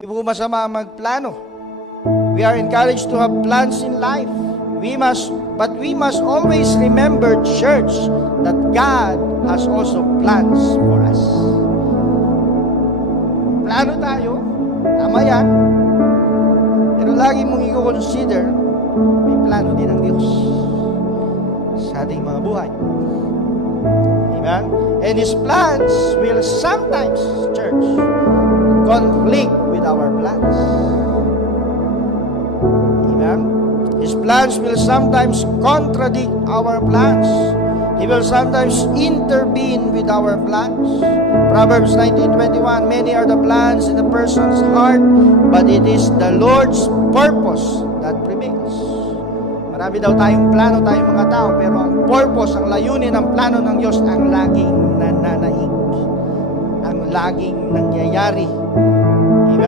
Hindi po masama magplano. We are encouraged to have plans in life. But we must always remember, church, that God has also plans for us. Plano tayo, tama yan. Pero lagi mong i-consider, may plano din ng Diyos sa ating mga buhay. Amen? And His plans will sometimes, church, conflict with our plans. Amen? His plans will sometimes contradict our plans. He will sometimes intervene with our plans. Proverbs 19:21, many are the plans in a person's heart, but it is the Lord's purpose that prevails. Marami daw tayong plano, tayong mga tao, pero ang purpose, ang layunin ng plano ng Diyos ang laging nananaig, ang laging nangyayari.